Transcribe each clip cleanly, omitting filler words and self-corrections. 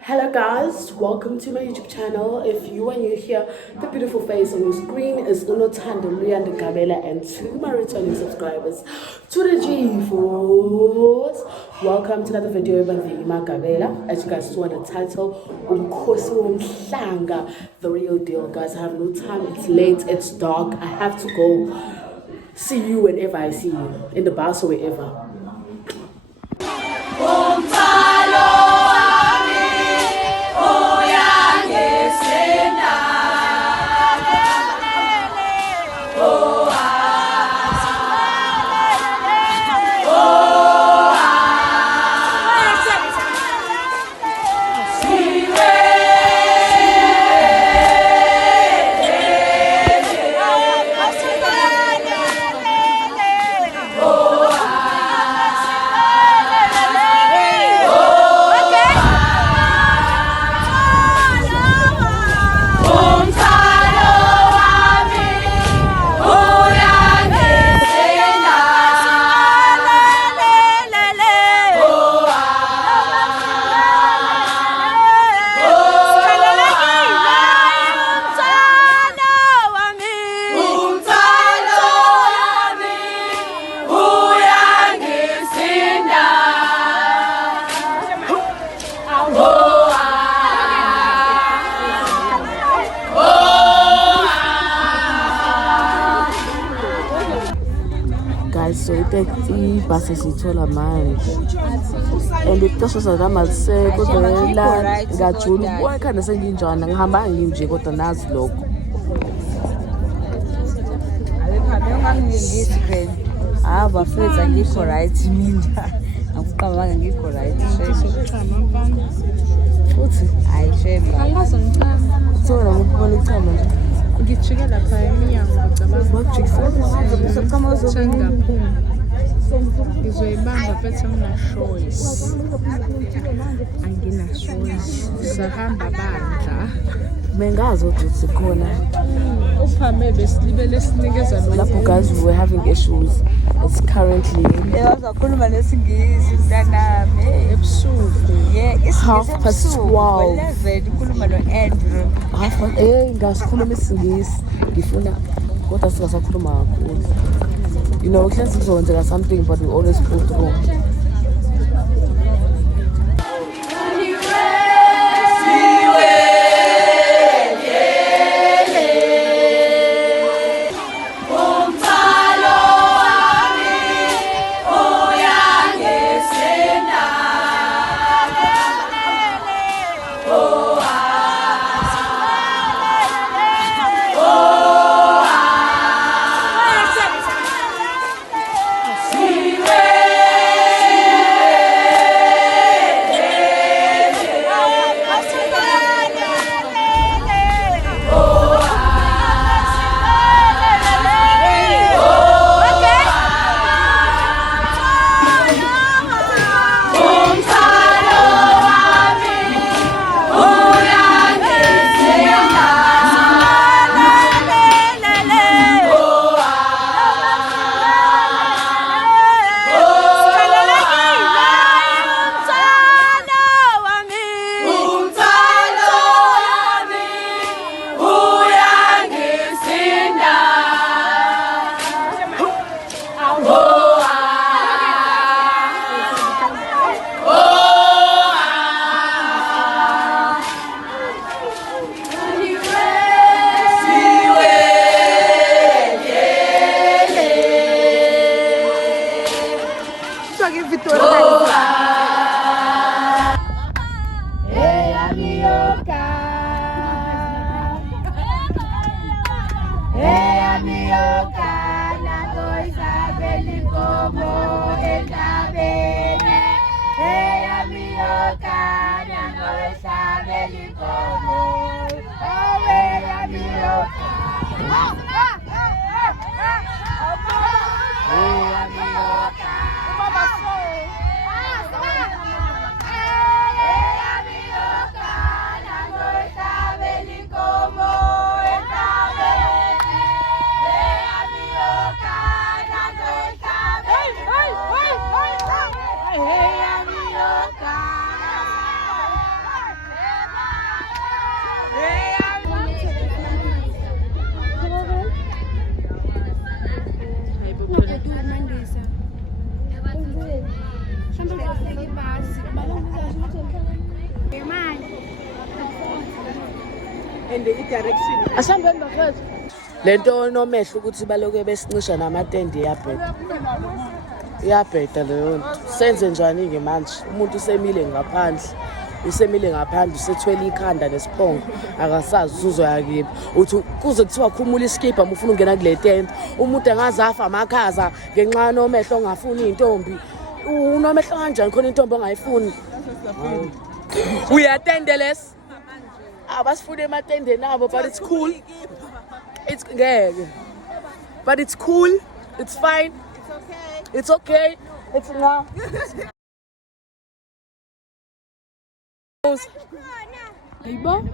Hello guys, welcome to my YouTube channel. If you are new here, the beautiful face on your screen is Unothando Luyanda Gabela, and to my returning subscribers, to the G4s, welcome to another video by the Gabela. As you guys saw in the title, Umkhosi Womhlanga, the real deal. Guys, I have no time, it's late, it's dark, I have to go. See you whenever I see you, in the bus or wherever. So ibhasi sithola manje and ixesha sadama lisekho kodwa ngajula ukuba ekhanda senginjani ngihamba nginje kodwa nazi lokho bafethu ngikho right mina akuqabanga ngikho right futhi hayi shame angaze ngichama sona ngikubona ichama nje ngijike lapha eminyango ngicabanga sengaphuma ngizoyibamba phethe angina-choice sahamba bandla mengazi ukuthi khona uphame besilibele sinikeza lapho guys we were having issues. It's currently wazakhuluma nesingisi mntanami ebusuku half-past 11 ikhuluma no-Andrew ngasikhuluma isingisi ngifuna kodwa singasakhuluma kakhulu. You know, kuhle sizokwenzeka something but we always pull through. Siwe Asihambeni bafethu. Lento onomehlo ukuthi baloke besincisha namatende iyabheda. Iyabheda leyo nto. Senze njani ke manje? Umuntu usemile ngaphandle. Usemile ngaphandle usethwele ikhanda nesiphongo akasazi uzoya kephi. Uthi kuze kuthiwa khumula iskipa ufuna ungena kule tende. Umuntu engazafa amakhaza ngenxa nomehlo ongafuni intombi. Unomehlo kanjani khona intombi ongayifuni? Uyatende lesi. Abasifuna ematende nabo, but it's cool. It's ngeke. But it's cool. It's fine. It's okay. It's nga. Yibo?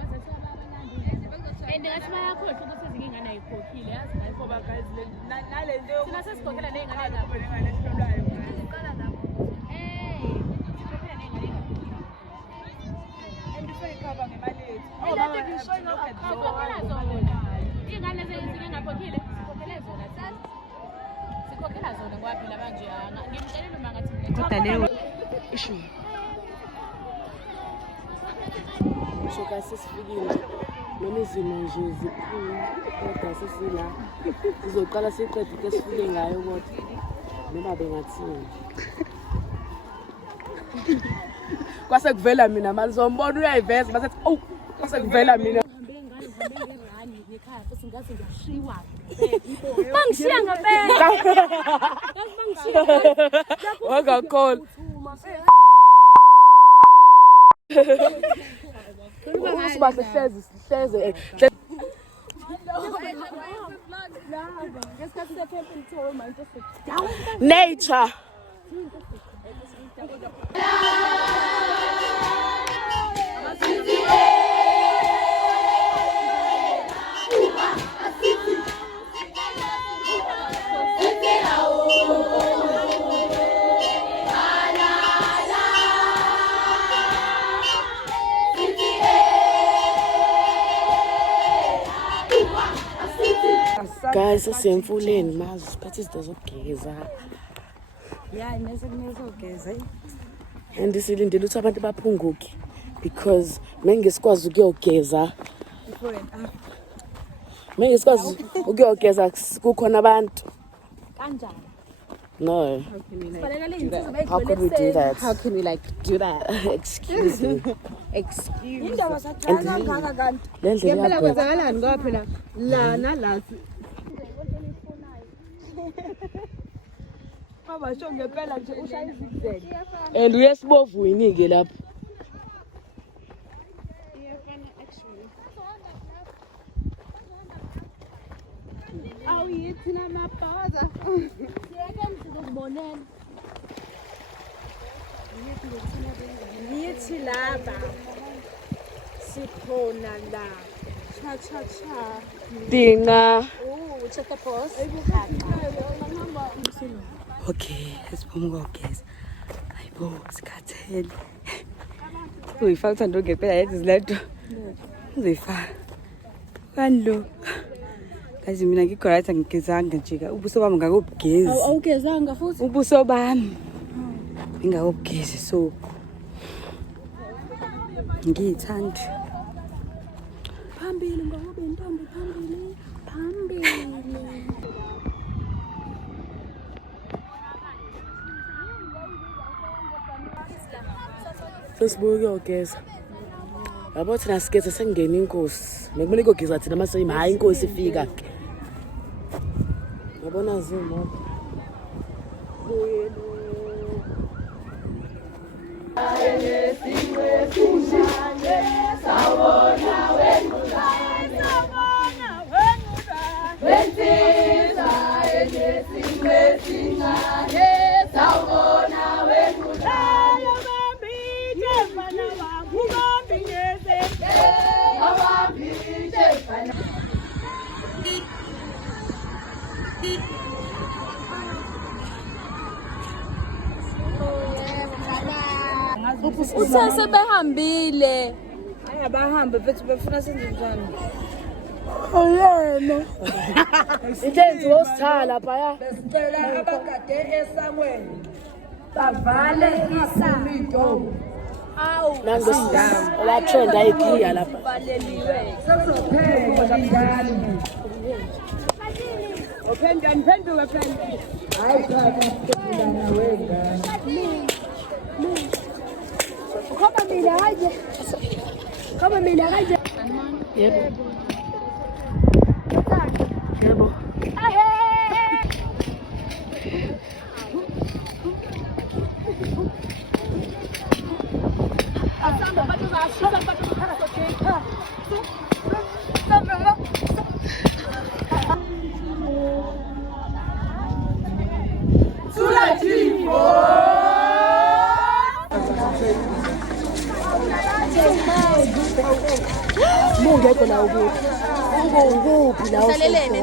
So guys, sesifikile noma izimo nje zikhulu kodwa sesila sizoqala siqede ke sifike ngayo kodwa noma bengathini kwase kuvela mina manje zombona uyayiveza basethi oh kwase kuvela mina Bangishiya ngempela. Wangakhola. Usibahle hleze. Nature. Guys, asemfuleni mazi siphethe izinto zokugeza. Yeah, nesokugeza. And silindele ukuthi abantu baphunguke because mengesikwazi ukuyogeza. Mengesikwazi ukuyogeza kukhona abantu. Kanjani? No. How could we do that? How can we do that? Excuse me. Excuse. Indaba sathana ngaka kanti. Lendlela Ngempela yakho. kwenzakalani ngoba phela la nalathi. Baba sho ngempela nje ushaya izigzele. And uyesibovu yinike lapha. Awu yithi namabhaza. Yithi laba. Sikhona la. Cha cha cha. Dinga. Oh, check the post. Okay, siphuma ukugeza. Hayibo, sikhathele. Uyifaka uthando ngempela yethi zileto. Uzifaka. Kanlo. Kazi mina ngikho right angigezanga nje. Ubuso bami ngakubugezi. Awugezanga futhi? Ubuso bami. Ngingakubugezi so. Ngiyithanda. Phambili ngoba intombi phambili. Phambili. Sesibuye ukuyogeza. Yabo thina sigeza sengena inkosi. Mekumele ukugeza thina mase hayi inkosi ifika ke. Yabona zimoto. Usase behambile. Abahambe bethu befuna senze njani? Intenzi wosithala phaya. Sicela abagade esamweni bavale isango. Awu Nangosindawo. La trend ayikhiya lapha. baleliwe. Sekuzophela njalo. Phenduke phenduke. Hayi cha na wenga. Kama mina kaje. Yebo. Yebo. Mungekho la ukuthi. Ukuphi la usalelene.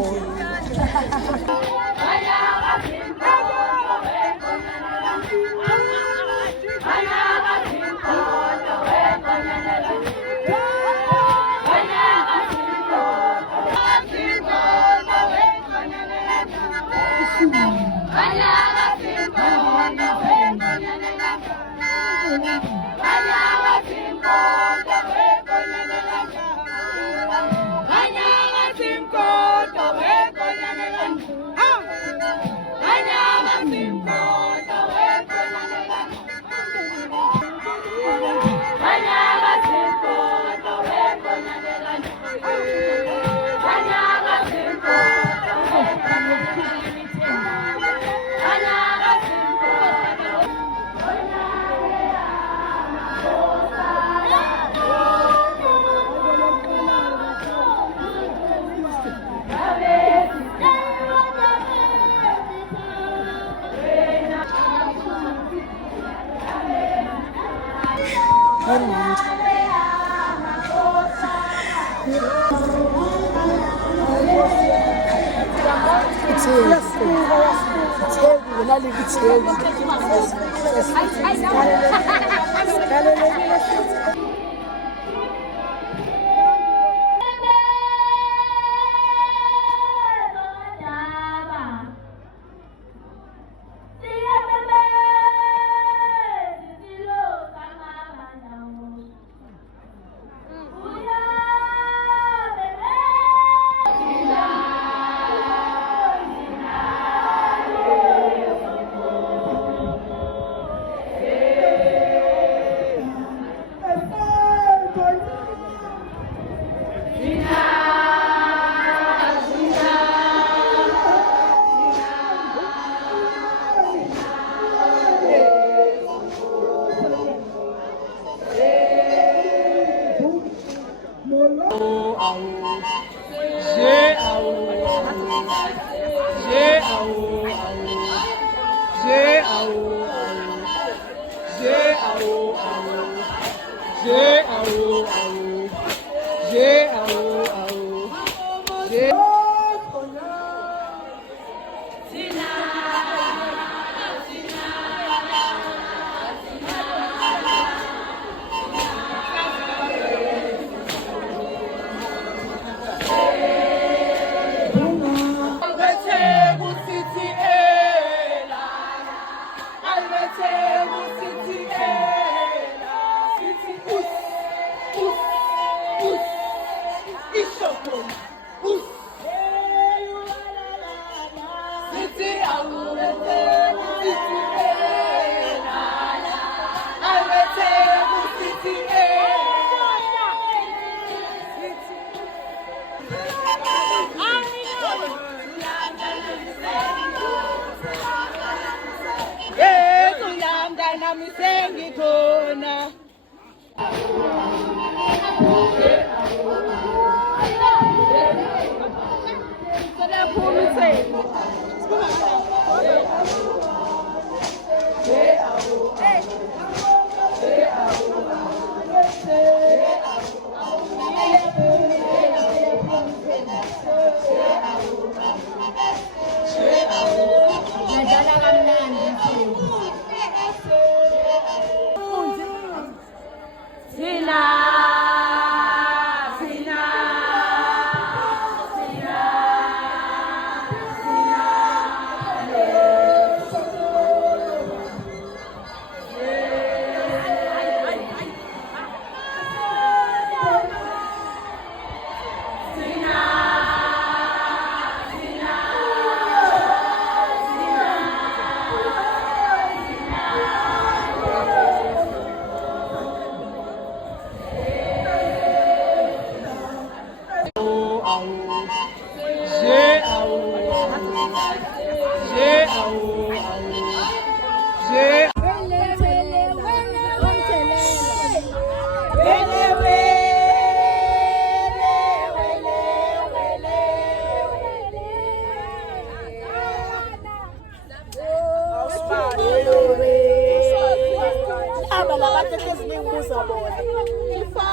Nami sengikhona.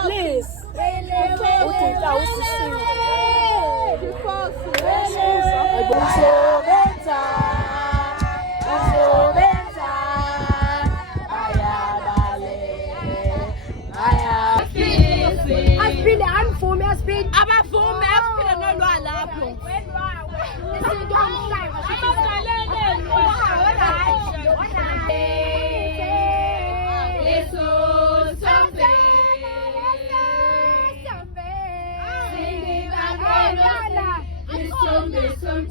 Please. Some